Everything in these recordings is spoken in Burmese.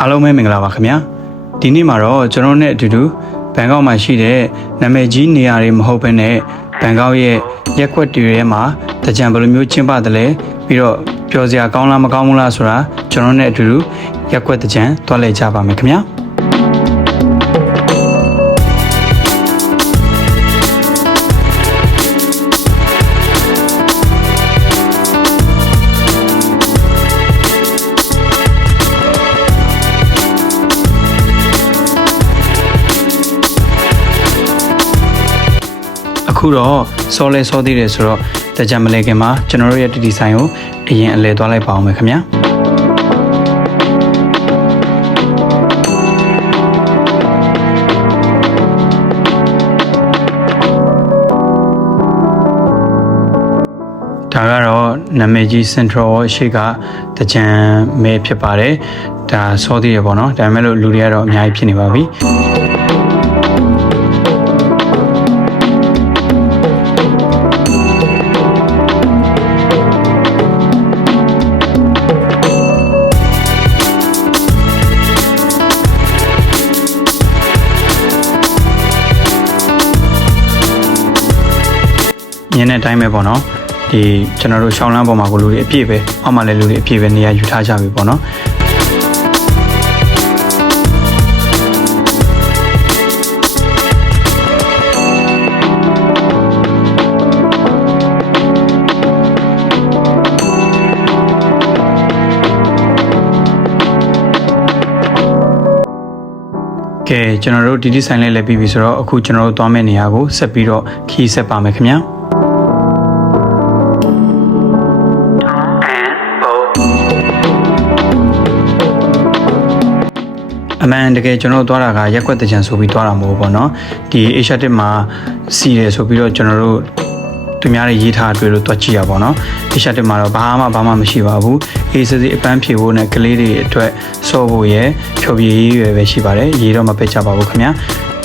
အားလုံးပဲမင်္ဂလာပါခင်ဗျာဒီနေ့မှာတော့ကျွန်တော်နဲ့အတူတူဘန်ကောက်မှာရှိတဲ့နာမည်ကြီးနေရာတွေမဟုတ်ဘဲနဲ့ဘန်ကောက်ရဲ့ရက်ကွက်တွေထဲမှာတကြံဘယ်လိုမျိုးကျင်းပတယ်လဲပြီးတော့ပျော်စရာကောင်းလားမကောင်းဘူးလားဆိုတာကျွန်တော်နဲ့အတူတူရက်ကွက်တကြံတွားလဲကြပါမယ်ခင်ဗျာ အခုတော့စောလဲစောသေးတယ်ဆိုတော့တကြံမလဲခင်မှာကျွန်တော်တို့ရဲ့တတိဆိုင်ကိုအရင်အလဲသွားလိုက်ပါအောင်မယ်ခင်ဗျာဒါကတော့နာမည်ကြီး Central ရှေ့ကတကြံမဲဖြစ်ပါတယ်ဒါစောသေးရပေါ့နော်ဒါပေမဲ့လို့လူတွေကတော့အများကြီးဖြစ်နေပါပြီ ညနေတိုင်းပဲပေါ့နော်ဒီကျွန်တော်တို့ရှောင်းလန်းပေါ်မှာကိုလူတွေအပြည့်ပဲအောက်မှာလည်းလူတွေအပြည့်ပဲနေရာယူထားကြပြီပေါ့နော်ကဲကျွန်တော်တို့ဒီဒီဆိုင်လေးလည်းပြီးပြီဆိုတော့အခုကျွန်တော်တို့သွားမယ့်နေရာကိုဆက်ပြီးတော့ခီးဆက်ပါမယ်ခင်ဗျာ အမှန်တကယ်ကျွန်တော်တို့သွားတာကရက်ွက်တကြံဆိုပြီးသွားတာမဟုတ်ဘူးပေါ့နော်ဒီ Asia တစ်မှာစီတယ်ဆိုပြီးတော့ကျွန်တော်တို့သူများတွေရေးထားတွေ့လို့တွက်ကြည့်ရပါတော့။ Asia တစ်မှာတော့ဘာမှဘာမှမရှိပါဘူး။အေးစစ်စစ်အပန်းဖြေဖို့နဲ့ကလေးတွေအတွက်စောဖို့ရယ်ဖြောပြရေးရွယ်ပဲရှိပါတယ်။ရေးတော့မပစ်ကြပါဘူးခင်ဗျာ။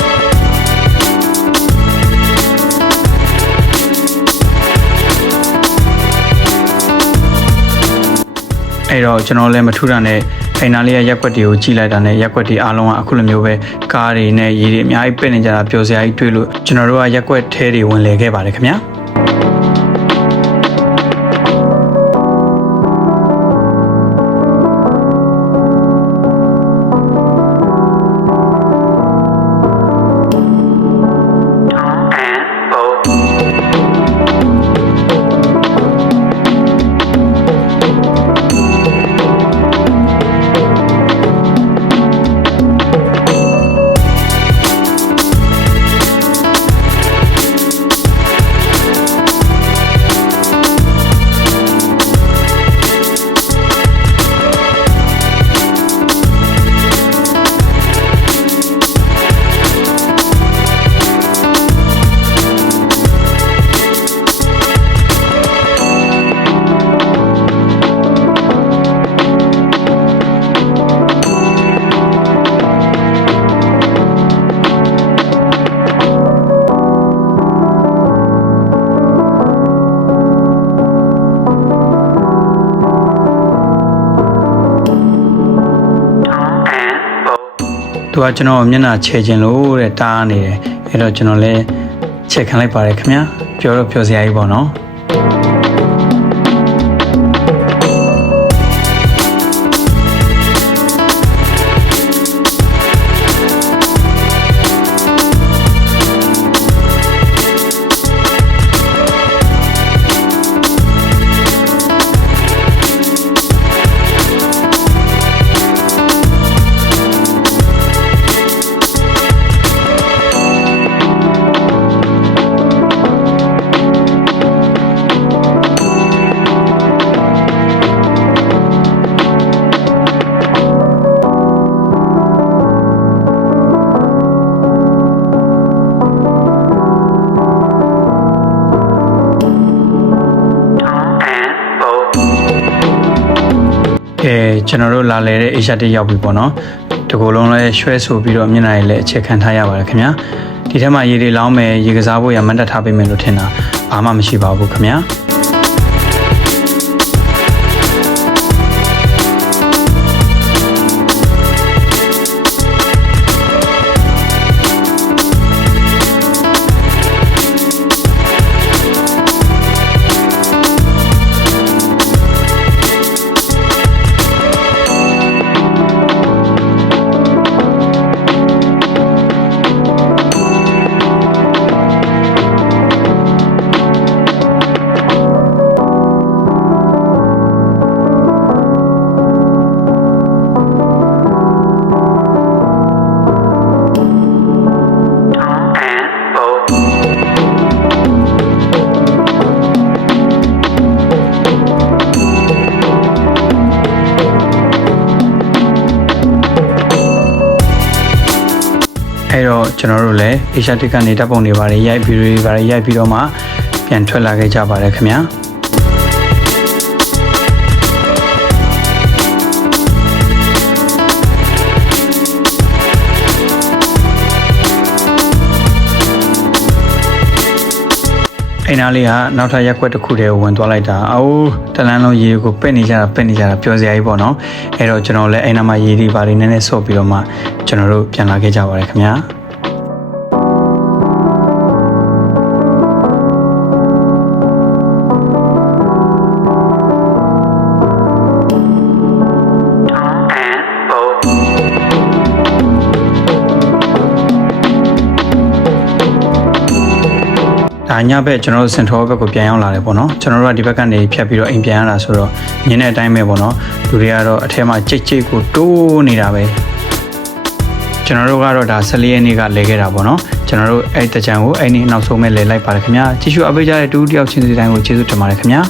အဲ့တော့ကျွန်တော်လည်းမထူတာနဲ့ အိမ်နာလေးရရက်ွက်တွေကိုကြည့်လိုက်တာနဲ့ရက်ွက်တွေအားလုံးကအခုလိုမျိုးပဲကားတွေနဲ့ရေတွေအများကြီးပြည့်နေကြတာပျော်စရာကြီးတွေ့လို့ကျွန်တော်တို့ကရက်ွက်ထဲတွေဝင်လေခဲ့ပါတယ်ခင်ဗျာ ကကျွန်တော်မျက်နှာချဲခြင်းလို့တဲ့တားနေတယ်အဲ့တော့ကျွန်တော်လည်းချက်ခံလိုက်ပါတယ်ခင်ဗျာပြောတော့ပြောစရာကြီးပေါ့နော် ကဲကျွန်တော်တို့လာလဲတဲ့ Asia တက်ရောက်ပြီပေါ့နော်တကူလုံးလဲရွှဲဆိုပြီးတော့မျက်နှာရည်လည်းအခြေခံထားရပါတယ်ခင်ဗျာဒီထဲမှာရေတွေလောင်းမယ်ရေကစားဖို့ရမတ်တက်ထားပေးမယ်လို့ထင်တာဘာမှမရှိပါဘူးခင်ဗျာ ကျွန်တော်တို့လည်း Asia Tech ကနေတပ်ပုံတွေပါတယ်ရိုက်ဗီဒီယိုတွေပါတယ်ရိုက်ပြီးတော့မှပြန်ထွက်လာခဲ့ကြပါတယ်ခင်ဗျာအိမ်သားလေးကနောက်ထပ်ရက်ွက်တစ်ခုတည်းကိုဝင်သွားလိုက်တာအိုးတလန်းလုံးရေကိုပက်နေကြတာပက်နေကြတာပျော်စရာကြီးပေါ့နော်အဲ့တော့ကျွန်တော်လည်းအိမ်သားမှာရေဒီပါလေးနည်းနည်းဆော့ပြီးတော့မှကျွန်တော်တို့ပြန်လာခဲ့ကြပါတယ်ခင်ဗျာ ဒါညဘက်ကျွန်တော်တို့စင်ထောဘက်ကိုပြန်ရောက်လာတယ်ပေါ့နော်ကျွန်တော်တို့ကဒီဘက်ကနေဖြတ်ပြီးတော့အိမ်ပြန်ရတာဆိုတော့ညနေအတိုင်းပဲပေါ့နော်လူတွေကတော့အထဲမှာကြိတ်ကြိတ်ကိုတိုးနေတာပဲကျွန်တော်တို့ကတော့ဒါ14ရက်နေ့ကလဲခဲ့တာပေါ့နော်ကျွန်တော်တို့အဲ့တကြံကိုအဲ့ဒီနောက်ဆုံးမဲ့လဲလိုက်ပါတယ်ခင်ဗျာကြည့်ရှုအပိတ်ကြတဲ့တူတယောက်ချင်းစီတိုင်းကိုကျေးဇူးတင်ပါတယ်ခင်ဗျာ